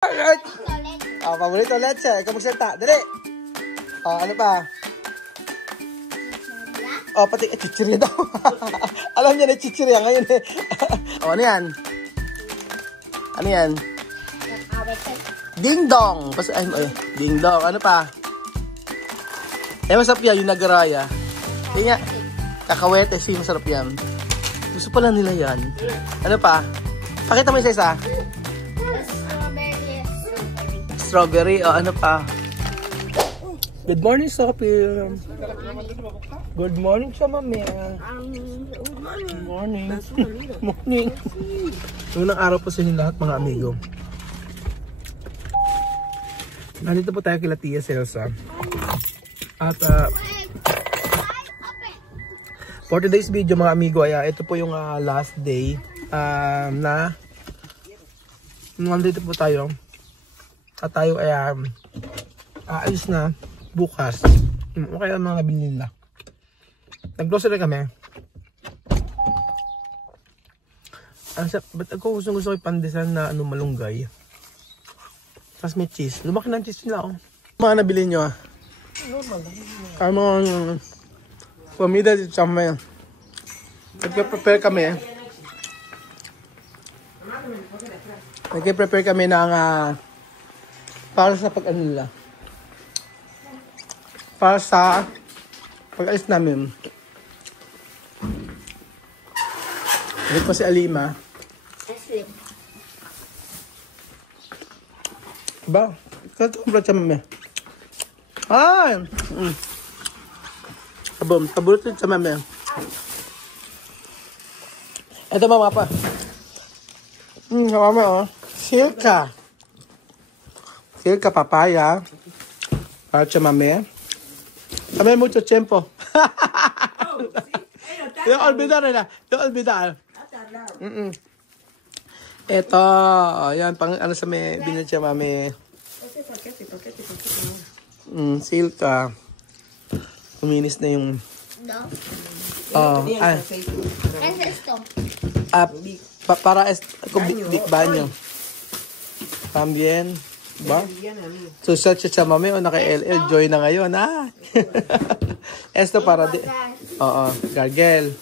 Oh, paborito leche. Ikaw magsalita. Dali. Oh, ano pa? Oh, pati chichirya daw. Alam niya na chichirya ngayon eh. Oh, ano yan? Ano yan? Ding dong. Ding dong. Ano pa? Masarap yan, yung nagaraya. Hindi nga. Kakawete, masarap yan. Gusto pala nila yan. Ano pa? Pakita mo isa-isa. Strawberry. O, ano pa? Good morning, Sophie. Good morning, Chamame. Good morning. Morning. Unang araw po sa inyo lahat, mga amigo. Nandito po tayo kila Tia Celsa. At, for today's video, mga amigo, ay ito po yung last day na nandito po tayo. At tayo ay ayos na bukas. Okay ang mga binili nila. Nag-grocery kami. Ba't ako gusto ko yung pandesan na malunggay. Tapos may cheese. Lumaki na cheese nila. Oh. Mga nabili nyo ang mga pamida dito sa may. Nagpe-prepare kami. Nagpe-prepare kami ng para sa pag-ano nila. Para sa pag-alis namin. Ito pa si Alima. Ba? Ito ang siya mami. Ay! Abom, paborito siya mami. Ito mga pa. Mami oh. Silka. Silka papaya. Para siya mami. Kami mucho tiempo. Yung olvidar na. Yung olvidar. Ito. Ayan. Pang ano sa may binili siya mami. Silka. Kuminis na yung... para baño. También. Ba? So, search siya mami. O, naka-LL. Joy na ngayon. Esto para di... Oo. Gargel.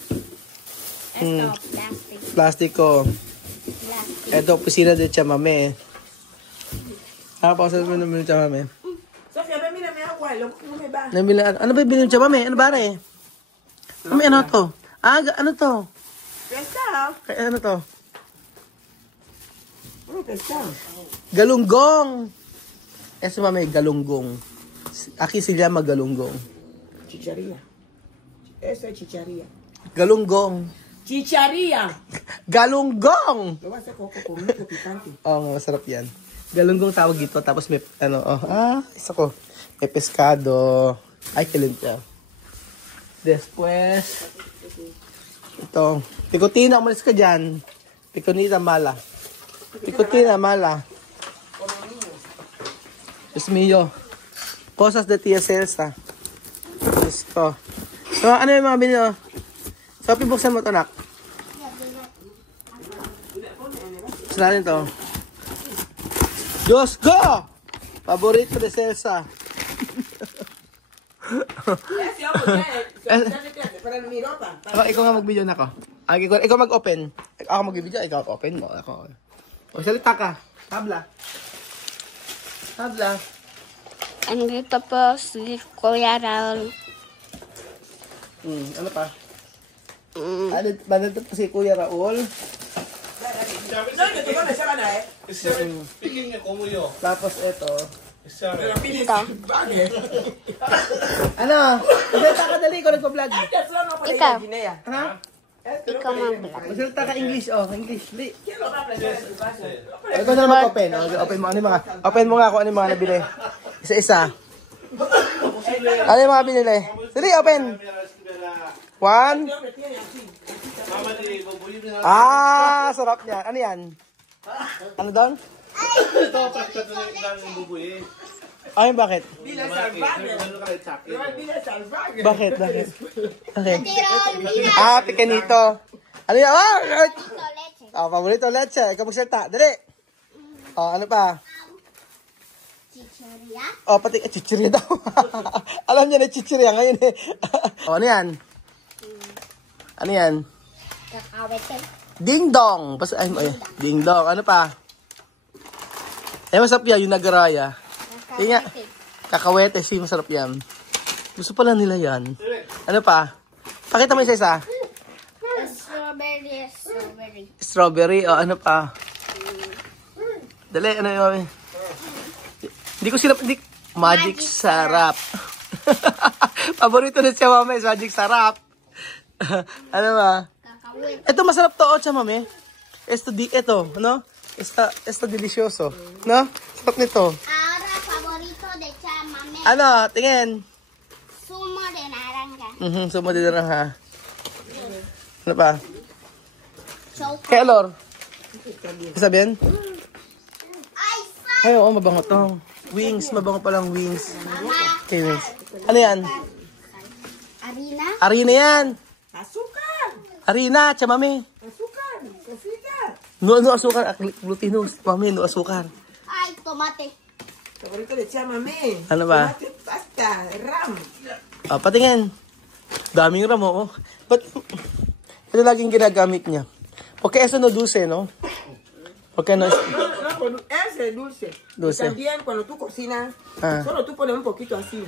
Plastiko. Ito, opisina din siya mami. Pausa mo namin siya mami. Ano ba bilhin siya mami? Ano ba rin? Mami, ano to? Ano to? Ano to? Galunggong. Eso mami, galunggong. Aquí se llama galunggong. Chicharia. Eso es chicharia. Galunggong. Chicharia. Galunggong. Lo vas a coco con mucho picante. Oh, masarap yan. Galunggong tawag dito. Tapos may, isa ko. May pescado. Ay, kilintya. Después, ito. Picotina, umalis ka dyan. Picotina mala. Picotina mala. Dios mío. Cosas de Tia Celsa. Gusto. So, ano yung mga binilo? So, pibuksan mo ito, nak. Buksan natin ito. Diyos ko! Paborito de Celsa. Ikaw nga mag-video na ako. Ikaw mag-open. Ako mag-video, ikaw open mo. Ako. O, salita ka. Tabla. Andito po si Kuya Raul. Ano pa? Nandito po si Kuya Raul. Tapos ito. Ano? Magsalita ka dali, ikaw nagpa-vlog. Ikaw. Ha? Ikaw mag-vlog. Magsalita ka English, English. Di. Ikaw na naman open. Open mo. Open mo nga kung ano yung mga nabili. Isa-isa. Ano yung mga binili? Sige, open. 1. Sarap niya. Ano yan? Ano doon? Ito, praktat ng bubuy. Ay, bakit? Bakit? Pequeñito. Ano yan? Paborito leche. Ikaw magsalita. Dali. Ano pa? chicharia. Oh, pati chichirya daw. Alam niya na chichirya ngayon eh. Oh, ano yan? Ano yan? Kakawete. Ding dong. Ay, ding dong. Ano pa? Masarap yan, yung nagaraya. Yung nga, kakawete, masarap yan. Gusto pala nila yan. Ano pa? Pakita mo isa-isa. Strawberry. O, ano pa? Dali, ano yun? Hindi ko sinap. Magic sarap. Paborito na siya, mami. Magic sarap. Ano ba? Ito masarap to, siya, mami. Ito, ano? Esto delicioso. No? Sarap nito. Ahora favorito de cha, mami. Ano? Tingin. Zumo de naranja. Sumo din na ha. Ano pa? Chocolate. Kaya, Lor. Sabihin? Ay, Ay, oo, mabango to. Wings, mabango palang wings. mama. Okay, wings. Ano yan? Harina. Harina yan. Azúcar. Harina, tiya, mami. Azúcar. Cosita. No asukar. Glutinous. Mami, no asukar. Ay, tomate. Favorito de chamame. Ano ba? Tomate, pasta, ram. Patingin. Daming ramo, oh. But, ito laging ginagamit niya. Okay, eso no dulce, no? Okay, no. Ese es dulce. Dulce. Y también cuando tú cocinas, Ah. solo tú pones un poquito así.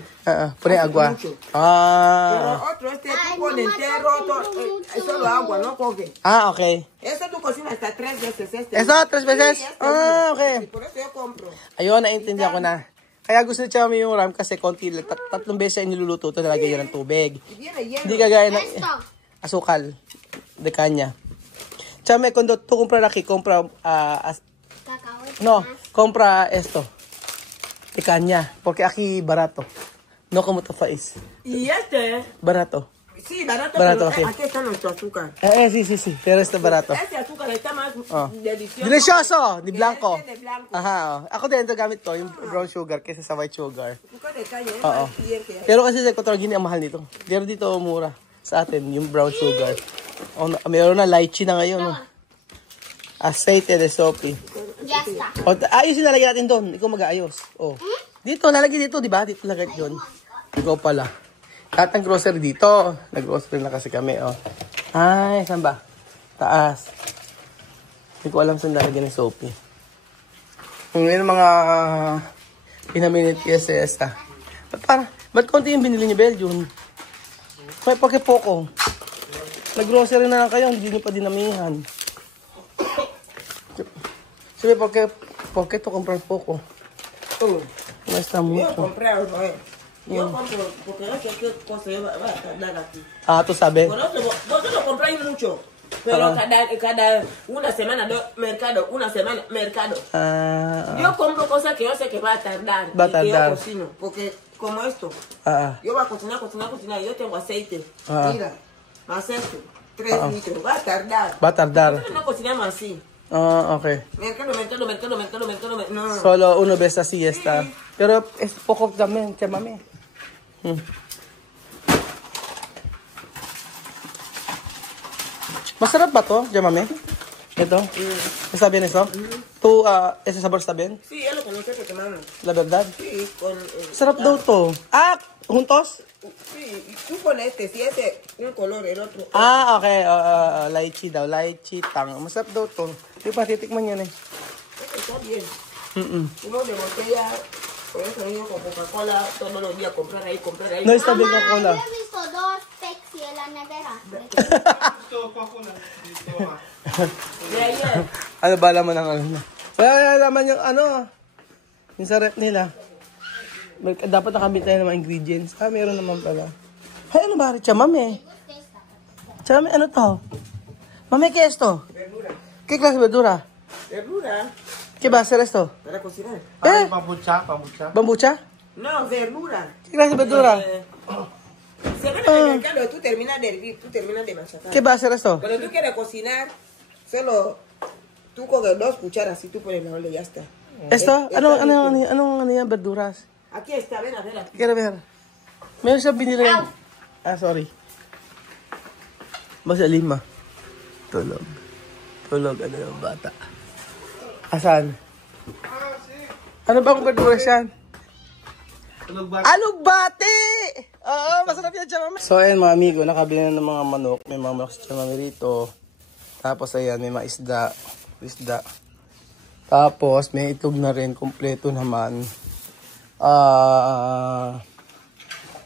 Pone agua. Pero Ah. otro, tú Ay, pones mamá, entero, solo agua, no coge. Ah, okay. Eso tú cocinas hasta 3 veces. Eso, 3 veces? Sí, Ah, okay. Y por eso yo compro. Ayun, naintindihan ko na. Kaya gusto ni Chami yung ram kasi konti lang. Tatlong beses yung niluluto ito, nalagay yun ng tubig. Y viene lleno. Hindi kagaya ng Esto. asukal. De kanya. Chami, cuando tú compras aquí, compra, Cacahuete. no, compra esto. De caña. Porque aquí barato. No como tu país. Y este, Barato. sí, barato, Barato, pero sí. aquí está nuestro azúcar. Sí. Pero este barato. Este azúcar está más Oh. delicioso. Delicioso! Di blanco. Este de blanco. Aha, oh. Ako din, ito gamit ko, yung brown sugar kaysa sa white sugar. Azúcar de calle, es Oo. más bien que Pero kasi sa Cotrogini, ang mahal nito. Pero dito, mura. Sa atin, yung brown sugar. Oh, mayroon na lychee na ngayon. Oh. Aceite de sopi. Ya está. O, ayos yung lalagyan natin doon. Ikaw mag-aayos. Oh. Dito, lalagyan dito, di ba? Dito lagay yun. Ikaw pala. Lahat ng grocery dito. Nag-grocery na kasi kami, oh. Ay, saan ba? Taas. Hindi ko alam saan lalagyan ng soapy. Yung mga pinaminit kasi esta. Ba't konti yung binili niyo, Belgium? May pagkipoko. Nag-grocery na lang kayo, hindi niyo pa dinamihan. Sabi, ¿por qué tú compras poco? No está Yo mucho. compré algo, Yo compro, porque no sé qué cosa va a tardar aquí. Ah, tú sabes. Por eso, vosotros compráis mucho. Pero cada una semana, mercado, una semana, mercado. Ah, Yo compro cosas que yo sé que va a tardar. Va a y que tardar. yo cocino. Porque como esto, ah. yo voy a cocinar. Yo tengo aceite. Ah. Mira, más esto. 3 litros. Va a tardar. Va a tardar. Nosotros no cocinamos así. Ah, okay. Mercado. No. Solo uno vez así está. Pero es poco también, chamame. Masarap ba to, chamame? Ito? ¿Está bien eso? ¿Tú, ese sabor está bien? Sí, es lo que nosotros tomamos. La verdad? Sí, con... Sarap daw to. Ah, juntos? Sí, tú pones si ese un color, el otro. Ah, okay. Lychee daw. Lychee tang. Masarap daw to. Di pa, titikman yan eh. Está bien. Mm-mm. Uno de botella, por eso yo con Coca-Cola todos los días comprar ahí. No, está bien Mamá, Coca-Cola. yo he visto 2 Pepsi en la nevera. De ayer. Ano ba laman ng ano na? Wala laman yung ano. Yung sa rep nila. Dapat nakamit tayo ng mga ingredients. Ah, meron naman pala. Ay, ano ba? Chamame. Chamame, ano to? Mame, ¿qué es esto? Verdura. ¿Qué clase de verdura? Verdura ¿Qué va a ser esto? para cocinar. Eh, Pambucha. ¿bambucha? No, verdura. ¿Qué clase de verdura? Se ven en el mercado, tú terminas de hervir, tú terminas de machacar. ¿Qué va a ser esto? Cuando tú quieres cocinar, solo tú coges 2 cucharas y tú pones la olla y ya está. Esto? Ano yan? Verduras? Aquí está, ven a ver aquí. Quiero ver. Meron siyang binili. Ah, sorry. Basta lima. Tulog. Tulog, ano yung bata. Asan? Ano ba kung verduras yan? Alugbati! Oo, masarap yan, Chamame. So, ayan mga amigo, nakabili na ng mga manok. May mga manok si Chamame rito. Tapos, ayan, may mga isda. Tapos, may itlog na rin. Kompleto naman.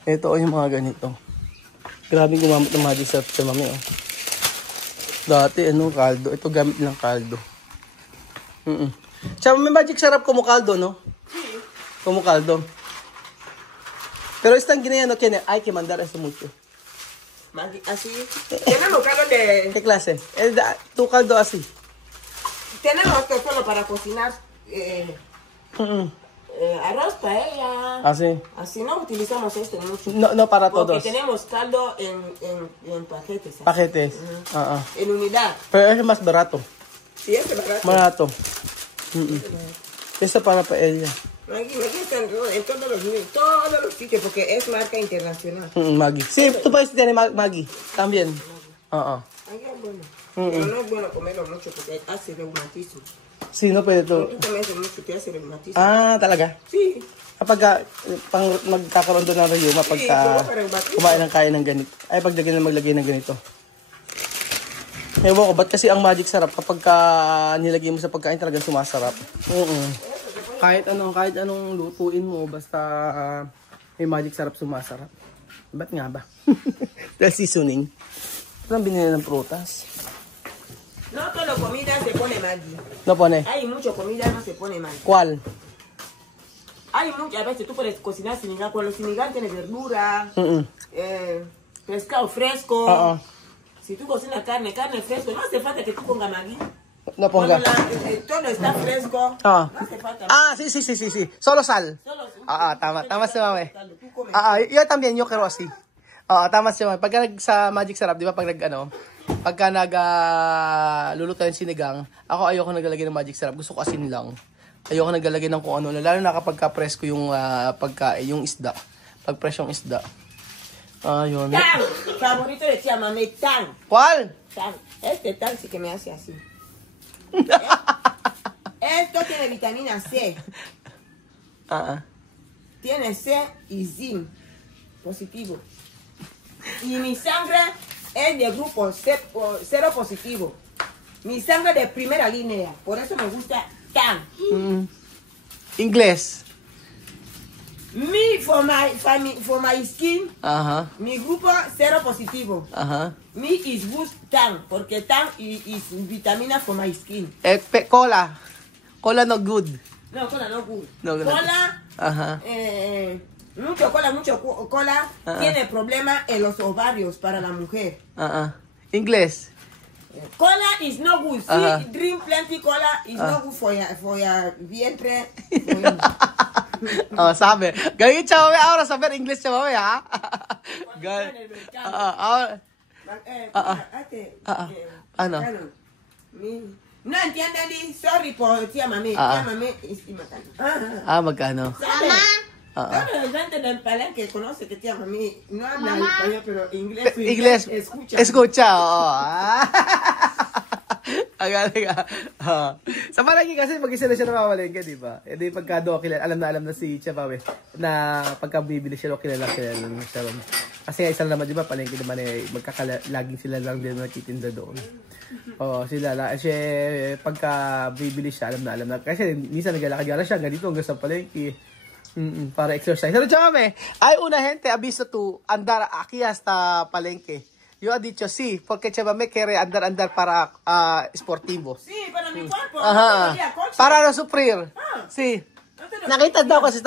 Ito yung mga ganito. Grabe gumamit ng magic sarap si Chamame. Oh. Dati, kaldo. Ito gamit lang kaldo. Chamame, magic sarap kumukaldo, no? Kumukaldo. Pero están guineando que hay que mandar eso mucho. Así. Tenemos caldo de... ¿Qué clase? Tu caldo así. Tenemos que solo para cocinar arroz, paella. Así. Así no utilizamos esto mucho. No para Porque todos. tenemos caldo en paquetes. ¿Sabes? Paquetes. En unidad. Pero es más barato. Sí, es barato. Barato. Eso para paella. Maggi están en todos los sitios porque es marca internacional. Maggi. Sí, tu país tiene Maggi. También. Maggi es bueno. Pero no es bueno comerlo mucho porque hace reumatismo. Sí, no puede to. Si comes mucho te hace reumatismo. Talaga? Sí. Kapag pang magkakaroon doon ng rayuma pagka kumain ng kain ng ganito. Ay, paglagay ng maglagay ng ganito. Ewan ko, ba't kasi ang magic sarap kapag nilagay mo sa pagkain talagang sumasarap. Kahit anong lutuin mo, basta may magic sarap sumasarap. Ba't nga ba? Dahil seasoning. Ito ang binili ng prutas. No todo comida se pone Maggi. No pone. Hay mucho comida no se pone Maggi. ¿Cuál? Hay muchas, a veces tú puedes cocinar sinigang. Cuando el sinigang tiene verdura, pescado fresco. Si tú cocinas carne fresco, no hace falta que tú pongas Maggi. No ponga. Todo está fresco. No hace falta. Sí. Solo sal. Tama si Mame. Yo también, yo quiero así. Tama si Mame. Pagka sa Magic Sarap, di ba, pagka luluto yung sinigang, ako ayoko naglalagay ng Magic Sarap. Gusto ko asin lang. Ayoko naglalagay ng kung ano. Lalo na kapag presko yung yung isda. Pag fresh yung isda. Yun. Tan, favorito de tía Mame, tan. ¿Cuál? Tan. Este tan sí que me hace así. Esto tiene vitamina C. Tiene C y zinc positivo. Y mi sangre es de grupo cero positivo. Mi sangre de primera línea. Por eso me gusta tan. Inglés. Me for my skin. Mi grupo cero positivo. Me is boost tan. Porque tan is vitamina for my skin. Cola. Cola no good. No, cola no good. No, cola. Mucho cola tiene problema en los ovarios para la mujer. Inglés. Cola is no good. Si drink plenty cola is no good for your vientre. Sabi. Galing Chamame ahora saber inglés Chamame, ha? Ano? No entiendes, sorry por tía Mame. Tía Mame es matando. Magkano? Toda la gente del palenque conoce que tía Mame no habla español, pero inglés. Inglés. Escucha. Agaling sa palagi kasi mag-isa na siya namamalengke, di ba? E di pagka doon, alam na si Chamame na pagka bibili siya, kilala siya. Kasi isa naman, di ba, palengke naman laging sila lang din nagtitinda doon. Sila pagka bibili siya, alam na. Kasi minsan naglalakad siya, ganito hanggang sa palengke. Para exercise. Pero Chamame, hay una gente aviso tú andar aquí hasta palengke. Yo he dicho sí, porque Chamame quiere andar para esportivo. Sí, para mi cuerpo. Para no sufrir. Sí. Nakita daw kasi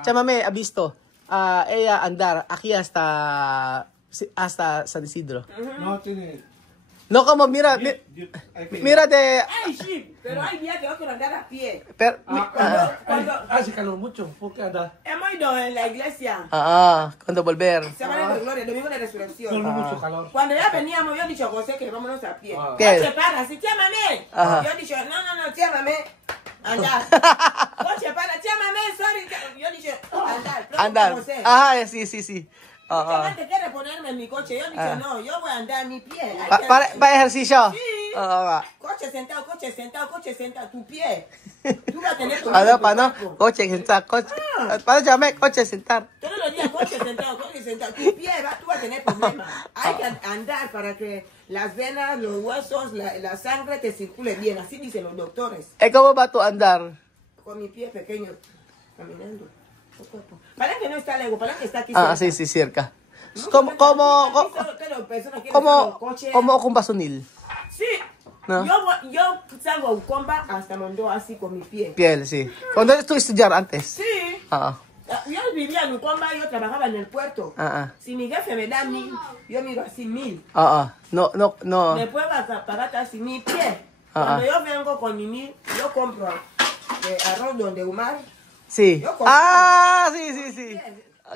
Chamame ha visto. Ella andar aquí hasta San Isidro. No tiene. No como mira de. Ay, sí, pero hay días que yo quiero andar a pie. Hace calor mucho, ¿por qué anda? Hemos ido en la iglesia. Cuando volver. Semana de Gloria, domingo de resurrección. Solo mucho calor. Cuando ya veníamos, yo he dicho a José que vámonos a pie. ¿Qué? Coche para, sí, tía Mame. Yo he dicho, no, tía Mame. Andar. Coche para, tía Mame, sorry. Yo he dicho, andar. José. Sí. Te quiere ponerme en mi coche. Yo he dicho, no, yo voy a andar a mi pie. Para ejercicio. Sí. Coche sentado, tu pie. Tú vas a tener tu Ano, tu paano? cuerpo. Coche, sentar, coche. Paano siya, may coche, sentar. Todos los días coche sentado. Tu pie tú vas a tener problemas. Hay que andar para que las venas, los huesos, la sangre te circule bien. Así dicen los doctores. ¿Cómo va tu andar? Con mi pie pequeño, caminando. Poco a poco. Para que no está lejos, para que está aquí. Ah, cerca. sí, cerca. No, ¿Cómo, aquí cómo, solo personas quieren cómo, solo coche. cómo kung basunil? Sí. No. Yo salgo a Ucomba hasta Mondoa así con mi pie. Piel, sí. ¿Cuándo tú estudiar antes? Sí. Ah, Yo vivía en Ucomba, yo trabajaba en el puerto. ah, Si mi jefe me da 1000, yo miro así 1000. No, no, no. Me puedo pagar casi mi pie. Cuando yo vengo con mi 1000, yo compro arroz donde Umar. Sí. Yo compro. Ah, sí, sí, sí.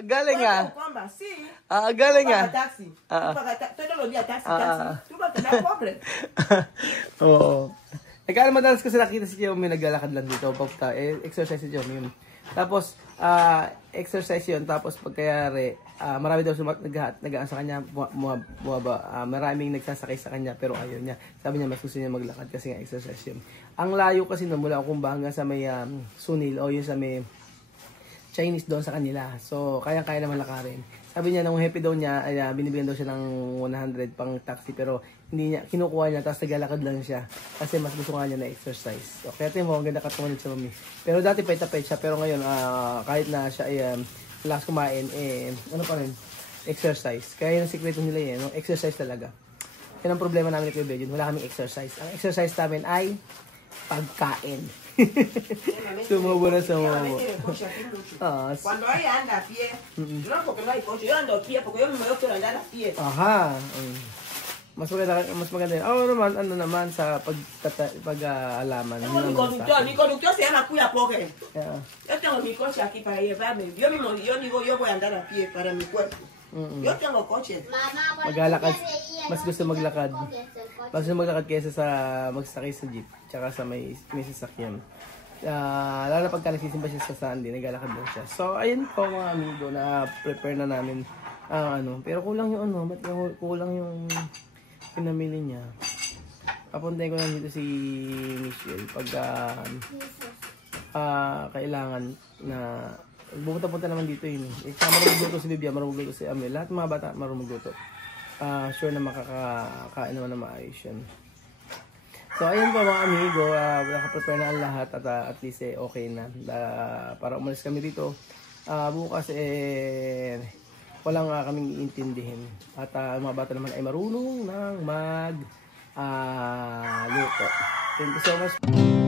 Galing Voy a ah. Ucomba, sí. Galing Tú pagas ah. taxi. Tú pagas todos los días taxi, Ah. taxi. Tú vas a quedar pobre. Oo. Kaya madalas kasi nakita si Jerome naglalakad lang dito. Exercise si Jerome yun. Tapos, exercise yun. Tapos, pagkayari, marami daw nag-aan sa kanya. Maraming nagsasakay sa kanya, pero ayaw niya. Sabi niya, mas gusto niya maglakad kasi nga exercise yun. Ang layo kasi na mula Ucomba hanggang sa may Sunil o yung sa may Chinese doon sa kanila. So, kaya-kaya naman lakarin. Sabi niya, nung happy daw niya, ay, binibigyan daw siya ng 100 pang taxi, pero hindi niya, kinukuha niya, tapos naglalakad lang siya. Kasi mas gusto nga niya na exercise. So, kaya tingin mo, ang ganda katungan sa mami. Pero dati pait-pait siya, pero ngayon, kahit na siya ay lakas kumain, ano pa rin, exercise. Kaya yung sikreto nila no? Exercise talaga. Yan ang problema namin ni Kuya Bejun, wala kaming exercise. Ang exercise namin ay pagkain. Sumubo na sumubo. Cuando ella anda a pie, no porque no hay coche, yo ando a pie porque yo me quiero andar a pie. Aha. Mas maganda yun. Naman, ano naman sa pag-alaman. Tengo mi conductor se llama Cuya Poke. Yeah. Yo tengo mi coche aquí para llevarme. Yo mismo, yo digo, yo voy a andar a pie para mi cuerpo. Yo tengo coche. Mamá, Maglalakad. Mas gusto maglakad. Mas gusto maglakad kaysa sa magsakay sa jeep. Tsaka sa may sasakyan. Lalo na pagka nagsisimba siya sa Sunday, naglalakad lang siya. So, ayun po mga amigo, na prepare na namin. Pero kulang yung kulang yung pinamili niya. Papuntahin ko lang dito si Michelle pag kailangan na pumunta-punta naman dito yun. Marunong magluto si Bibia, marunong magluto si Amel. Lahat ng mga bata marunong magluto. Sure na makakakain naman na maayos yan. So, ayun po mga amigo, nakaprepare na ang lahat at at least okay na. Para umalis kami dito. Bukas walang kaming iintindihin. At mga bata naman ay marunong nang luto. Thank you so much.